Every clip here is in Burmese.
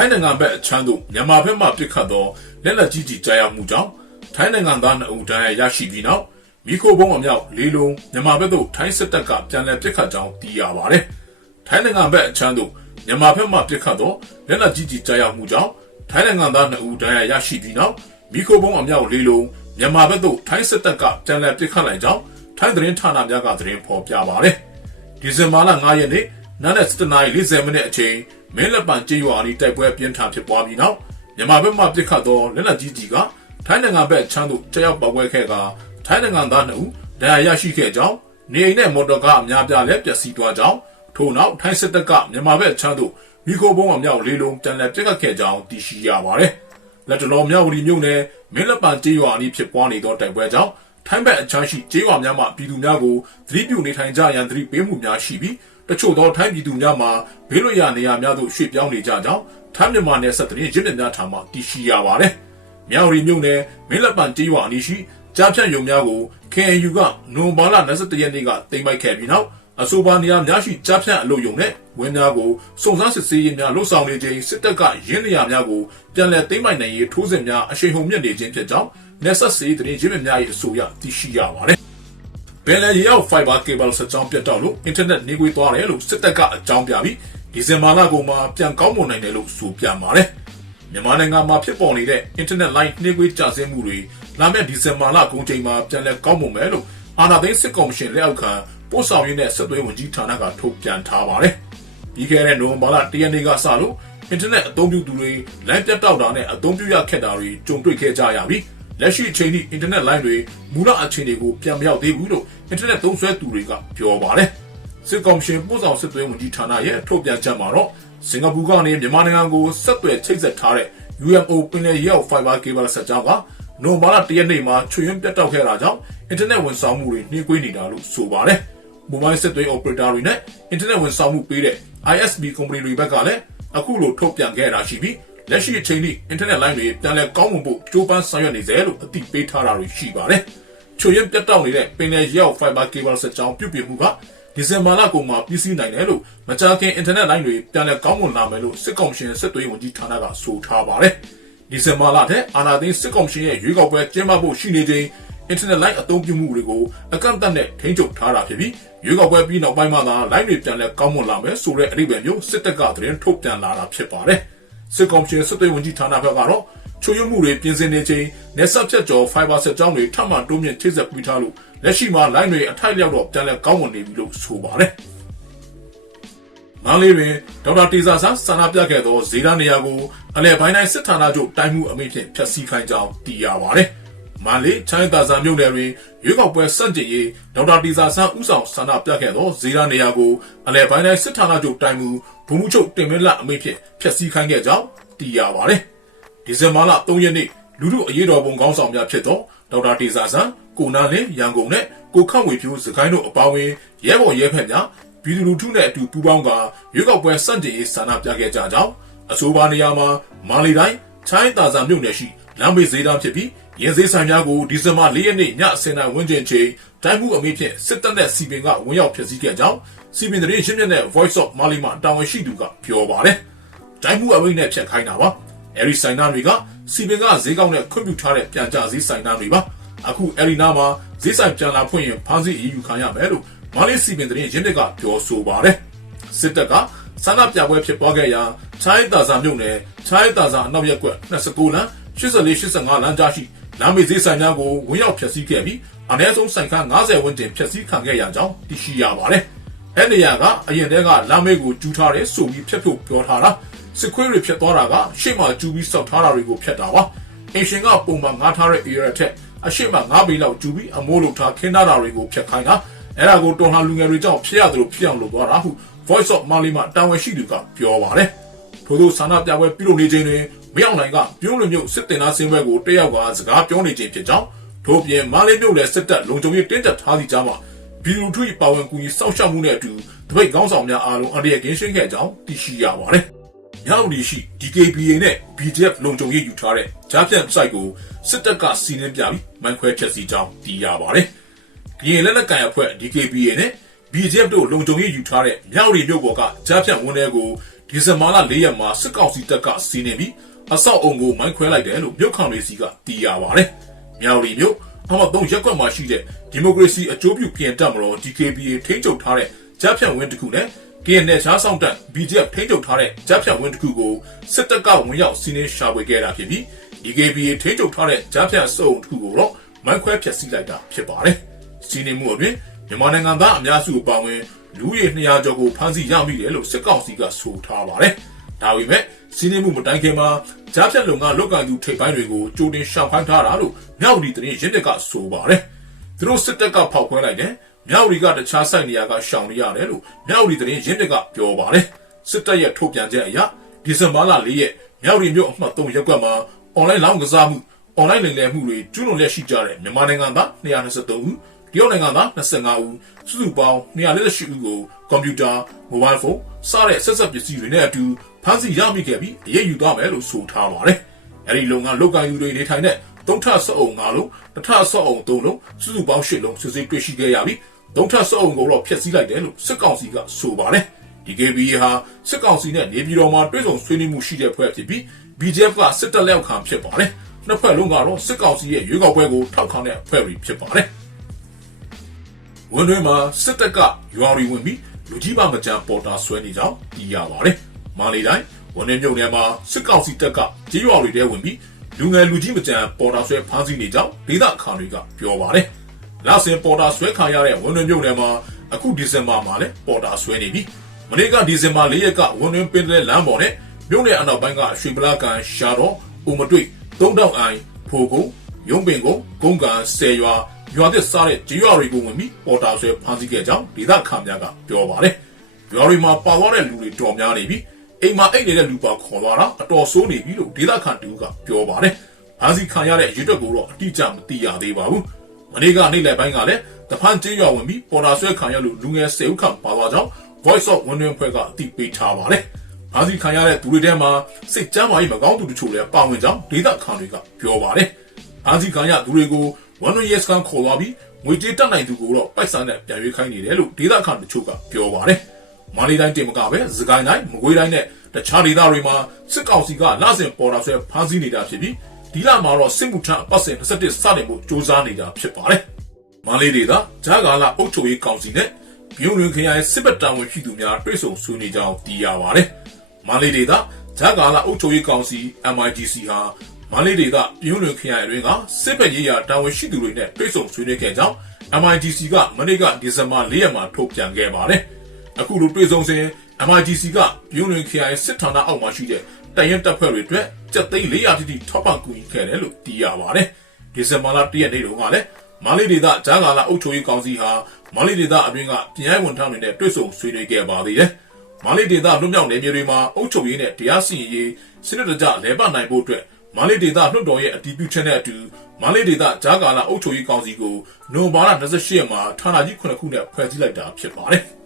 ထိုင်းနိုင်ငံဘက်အချမ်းသို့မြန်မာဘက်မှပြစ်ခတ်သောလက်လက်ကြီးကြီးကြားရောက်မှုကြောင့်ထိုင်းနိုင်ငံသား2ဦးဒဏ်ရာရရှိပြီးနောက်မိခိုဘုံအမြောက်လေးလုံးမြန်မာဘက်သို့ထိုင်းစစ်တပ်ကပြန်လည်ပြစ်ခတ်ကြောင်းသိရပါတယ်။ထိုင်းနိုင်ငံဘက်အချမ်းသို့မြန်မာဘက်မှပြစ်ခတ်သောလက်လက်ကြီးကြီးကြားရောက်မှုကြောင့်ထိုင်းနိုင်ငံသား2ဦးဒဏ်ရာရရှိပြီးနောက်မိခိုဘုံအမြောက်လေးလုံးမြန်မာဘက်သို့ထိုင်းစစ်တပ်ကပြန်လည်ပြစ်ခတ်လိုက်ကြောင်းထိုင်းသတင်းဌာနများကသတင်းဖော်ပြပါတယ်။ဒီဇင်ဘာလ9ရက်နေ့နနက်7:40မိနစ်အချိန် မင်းလက်ပံကျေးရွာအနီးတိုက်ပွဲပြင်းထန်ဖြစ်ပွားပြီးနောက်မြန်မာဘက်မှပြစ်ခတ်သောလက်နက်ကြီးကြီးကထိုင်းနိုင်ငံဘက်ချမ်းသို့ကြောက်ပောက်ပွဲခဲ့ကထိုင်းနိုင်ငံသား2ဦးဒဏ်ရာရရှိခဲ့ကြောင်းနေအိမ်နဲ့မော်တော်ကားအများပြားလည်းပျက်စီးသွားကြောင်းထို့နောက်ထိုင်းစစ်တပ်ကမြန်မာဘက်ချမ်းသို့မိခိုဘုံအမြောက်လေးလုံးပြန်လည်ပြစ်ခတ်ခဲ့ကြောင်းသိရှိရပါတယ်။လက်တလောမြောက်ဝတီမြို့နယ်မင်းလက်ပံကျေးရွာအနီးဖြစ်ပွားနေသောတိုက်ပွဲကြောင့်ထိုင်းဘက်အချမ်းရှိကျေးရွာများမှပြည်သူများကိုသတိပြုနေထိုင်ကြရန်သတိပေးမှုများရှိပြီး တချို့သောထိုင်းပြည်သူများမှာဘေးလွတ်ရာနေရာများသို့ရွှေ့ပြောင်းနေကြကြောင်းထိုင်းမြန်မာနယ်စပ်သတင်းရင်းမြစ်များထံမှသိရှိရပါတယ်။မြောက်ရီမြို့နယ်မင်းလက်ပံကျေးရွာအနီးရှိကြားဖြတ်ရုံများကို KNU ကနိုဝင်ဘာလ22ရက်နေ့ကတင်ပိုက်ခဲ့ပြီးနောက်အဆိုပါနေရာများရှိကြားဖြတ်အလုပ်ရုံနဲ့ဝင်းများကိုစုံစမ်းစစ်ဆေးရေးများလှုပ်ဆောင်နေခြင်းစစ်တပ်ကရင်းနေရာများကိုပြန်လည်သိမ်းပိုက်နိုင်ရေးထိုးစစ်များအရှိန်ဟုန်မြင့်နေခြင်းဖြစ်ကြောင်းနယ်စပ်စေးသတင်းရင်းမြစ်များ၏အဆိုအရသိရှိရပါတယ်။ ဘယ်လန်ရောက် fiber cable ဆက်ကြောင်းပြတ်တော့လို့ internet နေခွေသွားတယ်လို့စစ်တပ်ကအကြောင်းပြပြီးဒီဇင်ဘာလကုန်မှာပြန်ကောင်းမွန်နိုင်တယ်လို့ဆိုပြန်ပါတယ်။မြန်မာနိုင်ငံမှာဖြစ်ပေါ်နေတဲ့ internet line နှိကွေးကျဆင်းမှုတွေလာမယ့်ဒီဇင်ဘာလကုန်ချိန်မှာပြန်လည်ကောင်းမွန်မယ်လို့အာဏာသိမ်းစစ်ကော်မရှင်လက်အောက်ခံပို့ဆောင်ရေးနဲ့ဆက်သွယ်ဝန်ကြီးဌာနကထုတ်ပြန်ထားပါတယ်။ပြီးခဲ့တဲ့နိုဝင်ဘာလ၁ရက်နေ့ကစလို့ internet အသုံးပြုသူတွေလိုင်းပြတ်တောက်တာနဲ့အသုံးပြုရခက်တာတွေကြုံတွေ့ခဲ့ကြရပြီး လက်ရှိအချိန်ထိ internet line တွေမူလအခြေအနေကိုပြန်မရောက်သေးဘူးလို့ internet သုံးစွဲသူတွေကပြောပါတယ်။စစ်ကောင်ရှင်ပို့ဆောင်စစ်သွေးဝန်ကြီးဌာနရဲ့ထုတ်ပြန်ချက်မှာတော့စင်ကာပူကနေမြန်မာနိုင်ငံကိုဆက်သွယ်ချိတ်ဆက်ထားတဲ့ UMO ပင်လယ်ရေအောက် fiber cable ဆက်ကြောင်းကနိုဝင်ဘာလ၁ရက်နေ့မှာချွေရင်းပြတ်တောက်ခဲ့တာကြောင့် internet ဝန်ဆောင်မှုတွေနှေးကွေးနေတာလို့ဆိုပါတယ်။ mobile ဆက်သွယ် operator တွေနဲ့ internet ဝန်ဆောင်မှုပေးတဲ့ ISP company တွေဘက်ကလည်းအခုလိုထုတ်ပြန်ခဲ့တာရှိပြီး လက်ရှိအချိန်ထိ internet line တွေပြန်လည်ကောင်းမွန်ဖို့ကြိုးပမ်းဆောင်ရွက်နေတယ်လို့အသိပေးထားတာတွေရှိပါတယ်။ချိုရင်ပြတ်တောက်နေတဲ့ပင်လယ်ရောက် fiber cable ဆက်ကြောင်းပြုပြင်မှုကဒီဇင်ဘာလကုန်မှာပြီးစီးနိုင်တယ်လို့မကြာခင် internet line တွေပြန်လည်ကောင်းမွန်လာမယ်လို့စစ်ကောင်ရှင်စစ်သွေးဝန်ကြီးဌာနကဆိုထားပါတယ်။ဒီဇင်ဘာလထဲအာနာသိန်းစစ်ကောင်ရှင်ရဲ့ရွေးကောက်ပွဲကျင်းပဖို့ရှိနေချိန် internet line အသုံးပြုမှုတွေကိုအကန့်အသတ်နဲ့ထိန်းချုပ်ထားတာဖြစ်ပြီးရွေးကောက်ပွဲပြီးနောက်ပိုင်းမှာသာ line တွေပြန်လည်ကောင်းမွန်လာမယ်ဆိုတဲ့အဓိပ္ပာယ်မျိုးစစ်တပ်ကသတင်းထုတ်ပြန်လာတာဖြစ်ပါတယ်။ စစ်ကောင်စီစစ်သွေးဝန်ကြီးဌာနဘက်ကတော့ချိုးရမှုတွေပြင်ဆင်နေချိန်နေဆက်ဖြတ်ကျော် fiber ဆက်ကြောင်းတွေထပ်မံတိုးမြင့်ထိစက်ပြီးထားလို့လက်ရှိမှာ line တွေအထိုက်လျောက်တော့ပြန်လည်ကောင်းမွန်နေပြီလို့ဆိုပါတယ်။မန္တလေးတွင်ဒေါက်တာတေဇာဆာဆန္ဒပြခဲ့သောဇေဒနေရာကိုအလဲပိုင်းတိုင်းစစ်ဌာနချုပ်တိုင်းမှုအမိဖြင့်ဖျက်ဆီးခိုင်းကြောင်းသိရပါတယ်။ မန္တလေးချိုင်းသာဆာမြို့နယ်တွင်ရွေးကောက်ပွဲစန့်ကျင်ရေးဒေါက်တာတီဇာဆန်းဦးဆောင်ဆန္ဒပြခဲ့သောဇေဒနေရာကိုအလဲပိုင်းတိုင်းစစ်ဌာနချုပ်တိုင်းမှုဘုံမှုချုပ်တင်မင်းလအမိဖြင့်ဖျက်ဆီးခိုင်းခဲ့ကြောင်းသိရပါတယ်။ဒီဇင်ဘာလ3ရက်နေ့လူထုအရေးတော်ပုံခေါင်းဆောင်များဖြစ်သောဒေါက်တာတေဇာဆန်းကိုနာလင်းရန်ကုန်နဲ့ကိုခန့်ဝေဖြိုးစကိုင်းတို့အပါအဝင်ရဲဘော်ရဲဖက်များပြည်သူလူထုနဲ့အတူပူးပေါင်းကရွေးကောက်ပွဲစန့်ကျင်ရေးဆန္ဒပြခဲ့ကြကြောင်းအဆိုပါနေရာမှာမာလီတိုင်းချိုင်းသာဆာမြို့နယ်ရှိ လမ်းဘေးဈေးသားဖြစ်ပြီးရင်စေးဆိုင်များကိုဒီဇင်ဘာ၄ရက်နေ့ည10:00နာရီဝန်းကျင်ချိန်တိုင်းမှုအမိဖြင့်စစ်တပ်နဲ့စီပင်ကဝင်ရောက်ဖျက်ဆီးခဲ့ကြောင်းစီပင်သတင်းရှင်းပြတဲ့ Voice of Mali မှာတာဝန်ရှိသူကပြောပါတယ်။တိုင်းမှုအမိနဲ့ဖျက်ခိုင်းတာပါ။အဲဒီဆိုင်သားတွေကစီပင်ကဈေးကောင်းနဲ့ခွင့်ပြုထားတဲ့ပြန်ကြဈေးဆိုင်သားတွေပါ။အခုအဲဒီနားမှာဈေးဆိုင်ပြန်လာဖွင့်ရင်ဖမ်းဆီးအရေးယူခံရမယ်လို့မာလီစီပင်သတင်းရင်းမြစ်ကပြောဆိုပါတယ်။စစ်တပ်ကဆန္ဒပြပွဲဖြစ်ပွားခဲ့ရာချိုင်းတာဇာမြို့နယ်ချိုင်းတာဇာအနောက်ရက်ကွက်29လမ်း 84 85လမ်းကြားရှိလမ်းမေးဈေးဆိုင်များကိုဝင်ရောက်ဖျက်ဆီးခဲ့ပြီးအနည်းဆုံးဆိုင်ခန်း90ဝန်းကျင်ဖျက်ဆီးခံခဲ့ရကြောင်းသိရှိရပါတယ်။အဲ့ဒီနေရာကအရင်တည်းကလမ်းမေးကိုကျူးထားတဲ့ဆိုပြီးဖျက်ဖို့ပြောထားတာစစ်ခွေးတွေဖျက်သွားတာကရှေ့မှာကျူးပြီးစောက်ထားတာတွေကိုဖျက်တာပါ။အင်ရှင်ကပုံမှန်ငားထားတဲ့ area ထက်အရှိမငားပေလောက်ကျူးပြီးအမိုးလုပ်ထားခင်းထားတာတွေကိုဖျက်ခိုင်းတာအဲ့ဒါကိုတော်လှန်လူငယ်တွေကြောင့်ဖြစ်ရတယ်လို့ဖြစ်အောင်လုပ်သွားတာဟု Voice of Mali မှာတာဝန်ရှိသူကပြောပါတယ်။ထို့သောဆန္ဒပြပွဲပြုလုပ်နေချိန်တွင် မရောက်နိုင်ကပြုံးလွင်မြို့စစ်တင်သားစင်းပွဲကိုတက်ရောက်ကစကားပြောနေခြင်းဖြစ်ကြောင်းထို့ပြင်မာလေးမြို့နယ်စစ်တပ်လုံခြုံရေးတင်းကျပ်ထားသည့်ကြားမှာဘီလူထု၏ပါဝင်ကူညီစောင့်ရှောက်မှုနဲ့အတူတပိတ်ကောင်းဆောင်များအားလုံးအန္တရာယ်ကင်းရှင်းခဲ့ကြောင်းသိရှိရပါတယ်။မြောက်ဒီရှိ DKBA နဲ့ BDF လုံခြုံရေးယူထားတဲ့ကြားဖြတ် site ကိုစစ်တပ်ကစီးနှင်းပြပြီးမန်ခွဲဖျက်ဆီးကြောင်းသိရပါတယ်။ကရင်လက်နက်ကန်အဖွဲ့ DKBA နဲ့ BDF တို့လုံခြုံရေးယူထားတဲ့မြောက်ရီမြို့ပေါ်ကကြားဖြတ်ဝန်းထဲကိုဒီဇင်ဘာလ၄ရက်မှာစစ်ကောင်စီတပ်ကစီးနေပြီး အဆောက်အုံကိုမိုင်းခွဲလိုက်တယ်လို့မြို့ခံတွေစီကသိရပါတယ်။မြောက်ရီမြို့အမှတ်3ရက်ကွက်မှာရှိတဲ့ဒီမိုကရေစီအကျိုးပြုပြင်တပ်မတော် DKBA ထိန်းချုပ်ထားတဲ့ကြားဖြတ်ဝင်းတစ်ခုနဲ့ KNL ရှားဆောင်တပ် BGF ထိန်းချုပ်ထားတဲ့ကြားဖြတ်ဝင်းတစ်ခုကိုစစ်တပ်ကဝင်ရောက်စီးနင်းရှာဖွေခဲ့တာဖြစ်ပြီး DKBA ထိန်းချုပ်ထားတဲ့ကြားဖြတ်စုံတစ်ခုကိုတော့မိုင်းခွဲဖျက်ဆီးလိုက်တာဖြစ်ပါတယ်။စီးနင်းမှုအတွင်းမြန်မာနိုင်ငံသားအများစုအပါအဝင်လူဦးရေ200ကျော်ကိုဖမ်းဆီးရမိတယ်လို့စစ်ကောင်စီကဆိုထားပါတယ်။ ဒါပေမဲ့စီးနင်းမှုမတိုင်ခင်မှာကြားဖြတ်လုံကလောက်ကင်သူထိပ်ပိုင်းတွေကိုကြိုတင်ရှောင်ခိုင်းထားတာလို့မြောက်ဒီတရင်ရင်းမြစ်ကဆိုပါတယ်။သူတို့စစ်တပ်ကဖောက်ခွဲလိုက်တယ်။မြောက်ဒီကတခြားဆိုင်နေရာကရှောင်နေရတယ်လို့မြောက်ဒီတရင်ရင်းမြစ်ကပြောပါတယ်။စစ်တပ်ရဲ့ထုတ်ပြန်ချက်အရဒီဇင်ဘာလ၄ရက်မြောက်ဒီမြို့အမှတ်3ရပ်ကွက်မှာအွန်လိုင်းလောင်းကစားမှုအွန်လိုင်းလိမ်လည်မှုတွေကျူးလွန်လျက်ရှိကြတဲ့မြန်မာနိုင်ငံသား223ဦးတရုတ်နိုင်ငံသား25ဦးစုစုပေါင်း248ဦးကိုကွန်ပျူတာမိုဘိုင်းဖုန်းစတဲ့ဆက်ဆက်ပစ္စည်းတွေနဲ့အတူ ဖမ်းဆီးရမိခဲ့ပြီးအရေးယူသွားမယ်လို့ဆိုထားပါတယ်။အဲဒီလုံကလောက်ကယူတွေနေထိုင်တဲ့သုံးထပ်စအုံ၅လုံးတစ်ထပ်စအုံ၃လုံးစုစုပေါင်း၈လုံးစစ်ဆေးတွေ့ရှိခဲ့ရပြီးသုံးထပ်စအုံကိုတော့ဖျက်ဆီးလိုက်တယ်လို့စစ်ကောင်စီကဆိုပါတယ်။ DKBA ဟာစစ်ကောင်စီနဲ့နေပြည်တော်မှာတွဲဆောင်ဆွေးနွေးမှုရှိတဲ့ဖွဲ့ဖြစ်ပြီး BJP ကစစ်တပ်လက်အောက်ခံဖြစ်ပါတယ်။နှစ်ဖက်လုံးကတော့စစ်ကောင်စီရဲ့ရွေးကောက်ပွဲကိုထောက်ခံတဲ့အဖွဲ့တွေဖြစ်ပါတယ်။ဝန်တွင်းမှာစစ်တပ်ကရွာတွေဝင်ပြီးလူကြီးပါမကြံပေါ်တာဆွဲနေကြောင်းသိရပါတယ်။ မာလီတိုင်းဝန်တွင်းမြုံထဲမှာစစ်ကောင်စီတပ်ကကြေးရွာတွေထဲဝင်ပြီးလူငယ်လူကြီးမကြံပေါ်တာဆွဲဖမ်းဆီးနေကြောင်းဒေသခံတွေကပြောပါတယ်။လာစင်ပေါ်တာဆွဲခံရတဲ့ဝန်တွင်းမြုံထဲမှာအခုဒီဇင်ဘာမှာလည်းပေါ်တာဆွဲနေပြီးမနေ့ကဒီဇင်ဘာ၄ရက်ကဝန်တွင်းပင်တဲ့လမ်းပေါ်နဲ့မြို့နယ်အနောက်ပိုင်းကရွှေပလာကန်ရှာတော့ဦးမတွေ့သုံးတောင်အိုင်ဖိုကုန်းရုံပင်ကုန်းဂုံကန်ဆယ်ရွာရွာသစ်စားတဲ့ကြေးရွာတွေကိုဝင်ပြီးပေါ်တာဆွဲဖမ်းဆီးခဲ့ကြောင်းဒေသခံများကပြောပါတယ်။ရွာတွေမှာပါသွားတဲ့လူတွေတော်များနေပြီး အိမ်မှာအိတ်နေတဲ့လူပါခေါ်သွားတာအတော်ဆိုးနေပြီလို့ဒေသခံတူကပြောပါတယ်။ဖမ်းဆီးခံရတဲ့ရေတွက်ကိုတော့အတိအကျမသိရသေးပါဘူး။မနေ့ကနေ့လယ်ပိုင်းကလည်းတဖန်ကြေးရွာဝင်ပြီးပေါ်တာဆွဲခံရလို့လူငယ်၁၀ဦးခန့်ပါသွားကြောင်း Voice of Wondering ဖွဲ့ကအသိပေးထားပါတယ်။ဖမ်းဆီးခံရတဲ့သူတွေထဲမှာစိတ်ကြမ်းမာရေးမကောင်းသူတချို့လည်းပါဝင်ကြောင်းဒေသခံတွေကပြောပါတယ်။ဖမ်းဆီးခံရသူတွေကိုဝန်ရရက်စကန်ခေါ်သွားပြီးငွေကြေးတက်နိုင်သူကိုတော့ပိုက်ဆံနဲ့ပြန်ရွေးခိုင်းနေတယ်လို့ဒေသခံတချို့ကပြောပါတယ်။ မာလီတိုင်းတင်မကပဲစကိုင်းတိုင်းမကွေးတိုင်းနဲ့တခြားဒေသတွေမှာစစ်ကောင်စီကလစဉ်ပေါ်တာဆွဲဖမ်းဆီးနေတာဖြစ်ပြီးဒီလမှာတော့စစ်မှုထမ်းအပတ်စဉ်21စတင်မှုစ조사နေတာဖြစ်ပါတယ်။မာလီဒေသဂျာကာလာအုပ်ချုပ်ရေးကောင်စီနဲ့ပြည်ဝင်ခရိုင်စစ်ဘက်တာဝန်ရှိသူများတွေ့ဆုံဆွေးနွေးကြောင်းသိရပါတယ်။မာလီဒေသဂျာကာလာအုပ်ချုပ်ရေးကောင်စီ MITC ဟာမန္တလေးဒေသပြည်ဝင်ခရိုင်အတွင်းကစစ်ဘက်ရေးရာတာဝန်ရှိသူတွေနဲ့တွေ့ဆုံဆွေးနွေးခဲ့ကြောင်း MITC ကမနေ့ကဒီဇင်ဘာ၄ရက်မှာထုတ်ပြန်ခဲ့ပါတယ်။ အခုလိုတွေ့ဆုံစဉ် MITC ကပြည်ဝင်ခရိုင်စစ်ဌာနအောက်မှာရှိတဲ့တရင်တပ်ဖွဲ့တွေအတွက်စက်သိန်း400တိတိထောက်ပံ့ကူညီခဲ့တယ်လို့သိရပါတယ်။ဒီဇင်ဘာလ၁ရက်နေ့တုန်းကလည်းမန္တလေးဒေသဂျာကာလာအုပ်ချုပ်ရေးကောင်စီဟာမန္တလေးဒေသအတွင်းကပြည်ရိုင်းဝန်ထမ်းတွေနဲ့တွေ့ဆုံဆွေးနွေးခဲ့ပါသေးတယ်။မန္တလေးဒေသလွတ်မြောက်နယ်မြေတွေမှာအုပ်ချုပ်ရေးနဲ့တရားစီရင်ရေးစနစ်တကျလဲပတ်နိုင်ဖို့အတွက်မန္တလေးဒေသလွှတ်တော်ရဲ့အတည်ပြုချက်နဲ့အတူမန္တလေးဒေသဂျာကာလာအုပ်ချုပ်ရေးကောင်စီကိုနိုဝင်ဘာလ28ရက်မှာဌာနကြီး9ခုနဲ့ဖွဲ့စည်းလိုက်တာဖြစ်ပါတယ်။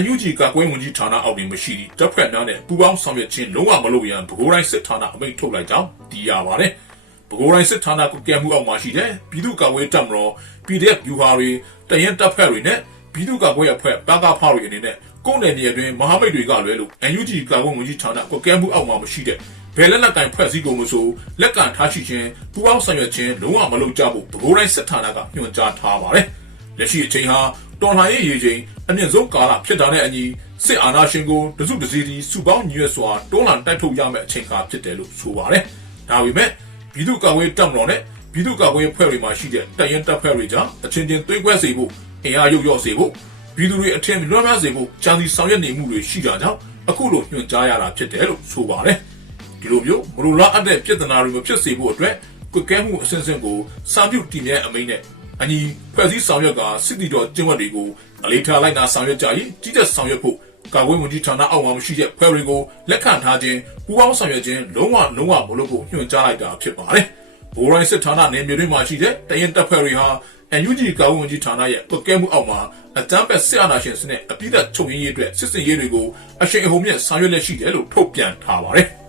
NUG ကကွင်းဝင်ကြီးဌာနအောက်တွင်မရှိသည့်တပ်ဖွဲ့များနဲ့ပူးပေါင်းဆောင်ရွက်ခြင်းလုံးဝမလုပ်ရန်ဗဟိုတိုင်းစစ်ဌာနအမိန့်ထုတ်လိုက်ကြောင်းသိရပါတယ်။ဗဟိုတိုင်းစစ်ဌာနကကဲမှုအောက်မှာရှိတဲ့ပြည်သူ့ကာကွယ်တပ်မတော် PDF ယူဟာတွေတရင်တပ်ဖွဲ့တွေနဲ့ပြည်သူ့ကာကွယ်အဖွဲ့ပကဖတွေအနေနဲ့ကိုယ်နယ်မြေအတွင်းမဟာမိတ်တွေကလွဲလို့ NUG ကာကွယ်ဝင်ကြီးဌာနကကဲမှုအောက်မှာမရှိတဲ့ဘယ်လက်နက်ကင်ဖွဲ့စည်းကုန်မဆိုလက်ကန်ထားရှိခြင်းပူပေါင်းဆောင်ရွက်ခြင်းလုံးဝမလုပ်ကြဖို့ဗဟိုတိုင်းစစ်ဌာနကညွှန်ကြားထားပါတယ်။လက်ရှိအချိန်ဟာ တော်လှန်ရေးရေချိန်အမြင့်ဆုံးကာလဖြစ်တာနဲ့အညီစစ်အာဏာရှင်ကိုတစုတစည်းဒီစုပေါင်းညီရွယ်စွာတွန်းလှန်တိုက်ထုတ်ရမယ့်အချိန်ကာဖြစ်တယ်လို့ဆိုပါတယ်။ဒါပေမဲ့ပြည်သူ့ကာကွယ်တပ်မတော်နဲ့ပြည်သူ့ကာကွယ်ဖွဲ့တွေမှာရှိတဲ့တရင်တပ်ဖွဲ့တွေကြောင့်အချင်းချင်းသွေးကွဲစေဖို့အင်အားရုပ်ရော့စေဖို့ပြည်သူတွေအထင်လွှမ်းမိုးစေဖို့ကြံစီဆောင်ရွက်နေမှုတွေရှိကြကြောင်းအခုလိုညွှန်ကြားရတာဖြစ်တယ်လို့ဆိုပါတယ်။ဒီလိုမျိုးမလိုလားအပ်တဲ့ပြဿနာတွေမဖြစ်စေဖို့အတွက်ကွက်ကဲမှုအစဉ်စဉ်ကိုစာပြုတည်မြဲအမိန့်နဲ့ အညီဖွဲ့စည်းဆောင်ရွက်ကစစ်တီတော်ကျင့်ဝတ်တွေကိုအလေးထားလိုက်နာဆောင်ရွက်ကြရင်ကြီးတဲ့ဆောင်ရွက်ဖို့ကာကွယ်ဝန်ကြီးဌာနအောက်မှာမရှိတဲ့ဖွဲ့တွေကိုလက်ခံထားခြင်းပူးပေါင်းဆောင်ရွက်ခြင်းလုံးဝလုံးဝမလုပ်ဖို့ညွှန်ကြားလိုက်တာဖြစ်ပါတယ်။ဘိုးရိုင်းစစ်ဌာနနယ်မြေတွေမှာရှိတဲ့တရင်တပ်ဖွဲ့တွေဟာ NUG ကာကွယ်ဝန်ကြီးဌာနရဲ့ကွက်ကဲမှုအောက်မှာအတန်းပဲစစ်အာဏာရှင်စနစ်အပြည့်အစုံချုပ်ရင်းရေးအတွက်စစ်စင်ရေးတွေကိုအရှိန်အဟုန်မြင့်ဆောင်ရွက်လက်ရှိတယ်လို့ထုတ်ပြန်ထားပါတယ်။